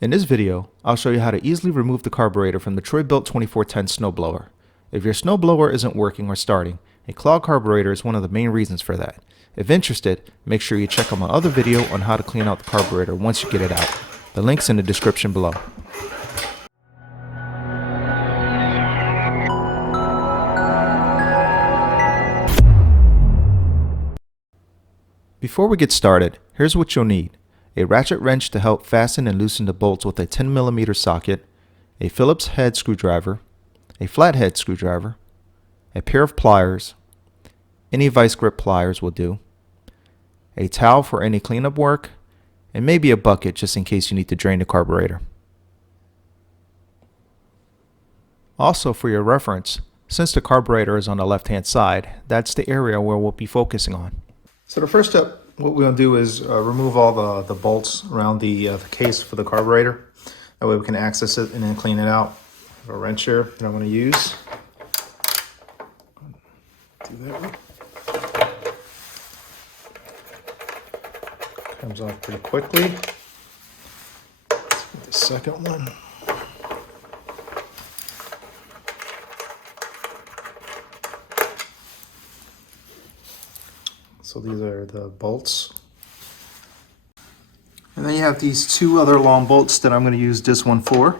In this video, I'll show you how to easily remove the carburetor from the Troy-Bilt 2410 snowblower. If your snowblower isn't working or starting, a clogged carburetor is one of the main reasons for that. If interested, make sure you check out my other video on how to clean out the carburetor once you get it out. The link's in the description below. Before we get started, here's what you'll need. A ratchet wrench to help fasten and loosen the bolts with a 10mm socket, a Phillips head screwdriver, a flathead screwdriver, a pair of pliers, any vice grip pliers will do, a towel for any cleanup work, and maybe a bucket just in case you need to drain the carburetor. Also, for your reference, since the carburetor is on the left-hand side, that's the area where we'll be focusing on. So the first step, what we're going to do is remove all the bolts around the case for the carburetor. That way we can access it and then clean it out. I have a wrench here that I'm going to use. Do that. Comes off pretty quickly. Let's get the second one. So these are the bolts. And then you have these two other long bolts that I'm going to use this one for.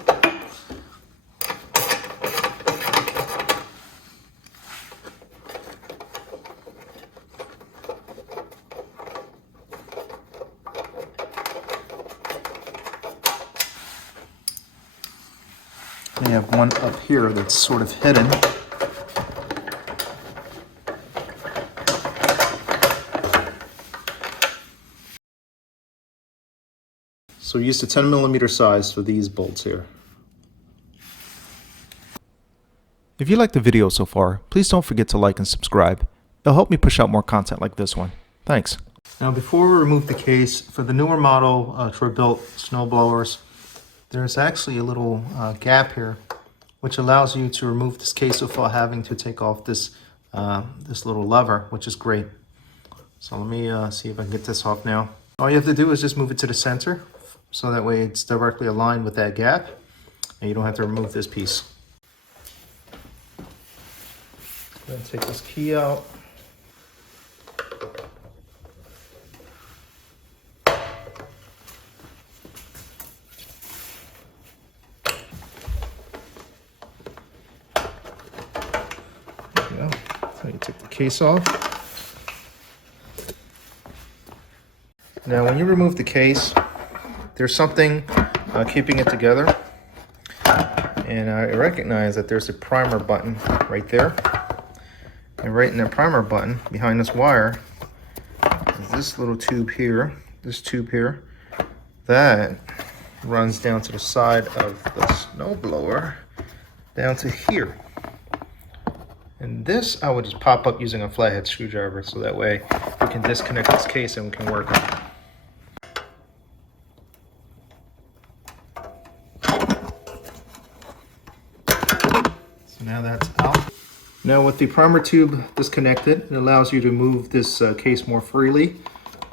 And you have one up here that's sort of hidden. So use the 10mm size for these bolts here. If you liked the video so far, please don't forget to like and subscribe. It'll help me push out more content like this one. Thanks. Now before we remove the case, for the newer model Troy-Bilt snowblowers, there's actually a little gap here which allows you to remove this case without having to take off this little lever, which is great. So let me see if I can get this off now. All you have to do is just move it to the center, so that way it's directly aligned with that gap and you don't have to remove this piece. Then take this key out. There you go. So you take the case off. Now when you remove the case, there's something keeping it together, and I recognize that there's a primer button right there, and right in that primer button behind this wire is this little tube here, that runs down to the side of the snowblower down to here, and this I would just pop up using a flathead screwdriver, so that way we can disconnect this case and we can work on it. Now that's out. Now with the primer tube disconnected, it allows you to move this case more freely.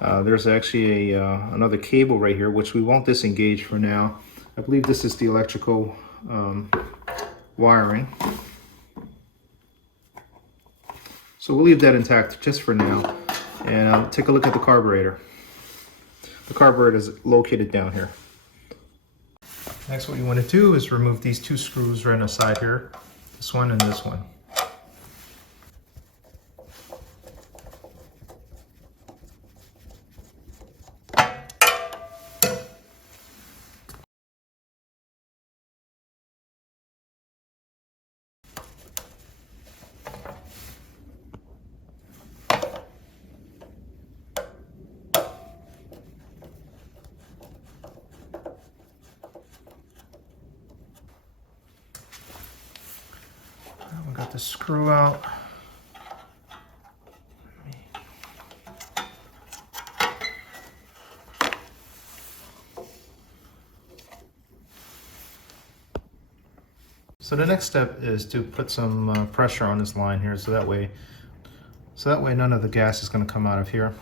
There's actually another cable right here, which we won't disengage for now. I believe this is the electrical wiring. So we'll leave that intact just for now. And I'll take a look at the carburetor. The carburetor is located down here. Next, what you want to do is remove these two screws right on the side here. This one and this one. We got the screw out. So the next step is to put some pressure on this line here, so that way none of the gas is going to come out of here.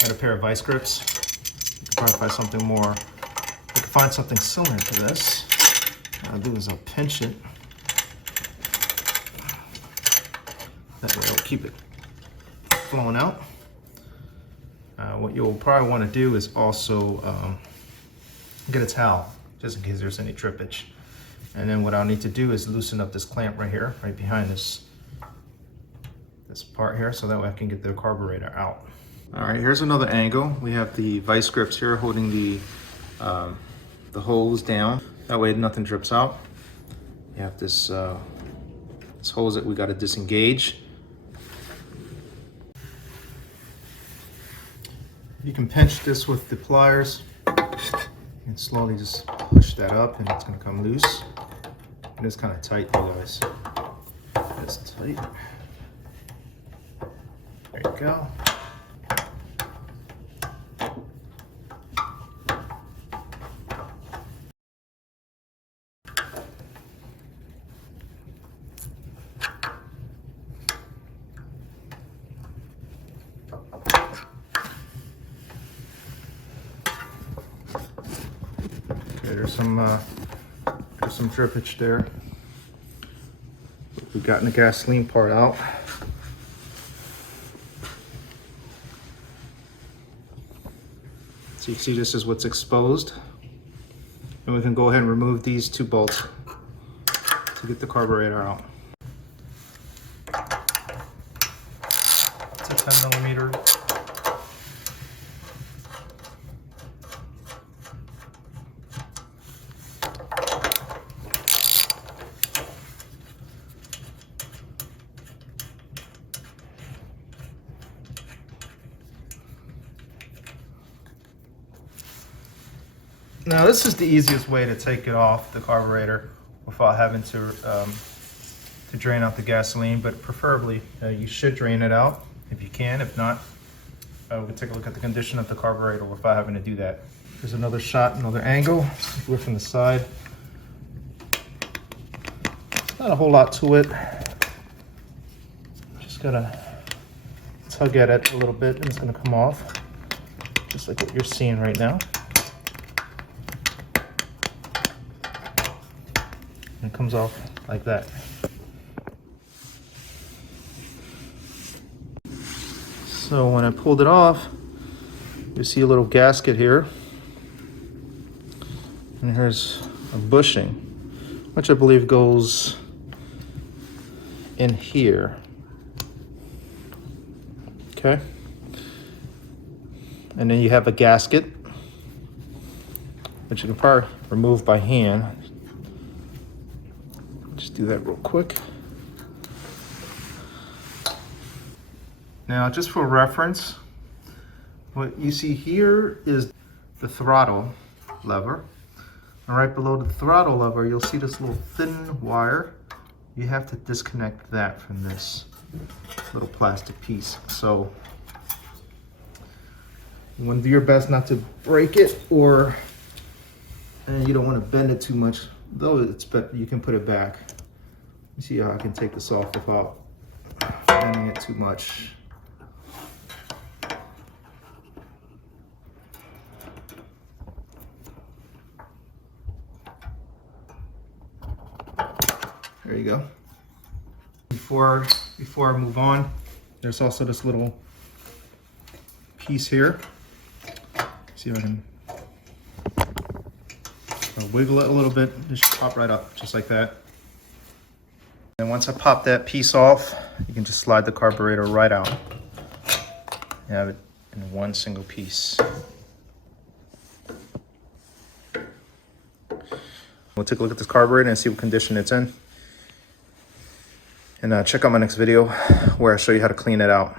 Got a pair of vice grips. You can probably find something more find something similar to this. What I'll do is I'll pinch it. That way it'll keep it flowing out. What you'll probably want to do is also get a towel, just in case there's any trippage. And then what I'll need to do is loosen up this clamp right here, right behind this part here, so that way I can get the carburetor out. All right, here's another angle. We have the vice grips here holding the hose down. That way nothing drips out. You have this hose that we got to disengage. You can pinch this with the pliers and slowly just push that up and it's going to come loose. And it's kind of tight, you guys. It's tight. There you go. Okay, there's some drippage there. We've gotten the gasoline part out. So you see this is what's exposed. And we can go ahead and remove these two bolts to get the carburetor out. It's a 10mm. Now this is the easiest way to take it off the carburetor without having to drain out the gasoline, but preferably you should drain it out if you can. If not, we can take a look at the condition of the carburetor without having to do that. Here's another shot, another angle. We're from the side. Not a whole lot to it. Just gotta tug at it a little bit and it's gonna come off, just like what you're seeing right now. And it comes off like that. So when I pulled it off, you see a little gasket here. And here's a bushing, which I believe goes in here. Okay. And then you have a gasket, which you can probably remove by hand. Just do that real quick. Now, just for reference, what you see here is the throttle lever. And right below the throttle lever, you'll see this little thin wire. You have to disconnect that from this little plastic piece. So you want to do your best not to break it, or and you don't want to bend it too much, though it's better you can put it back. You see how I can take this off without bending it too much. There you go. Before I move on, there's also this little piece here. See if I can wiggle it a little bit. Just pop right up, just like that. And once I pop that piece off, you can just slide the carburetor right out. You have it in one single piece. We'll take a look at this carburetor and see what condition it's in. And check out my next video where I show you how to clean it out.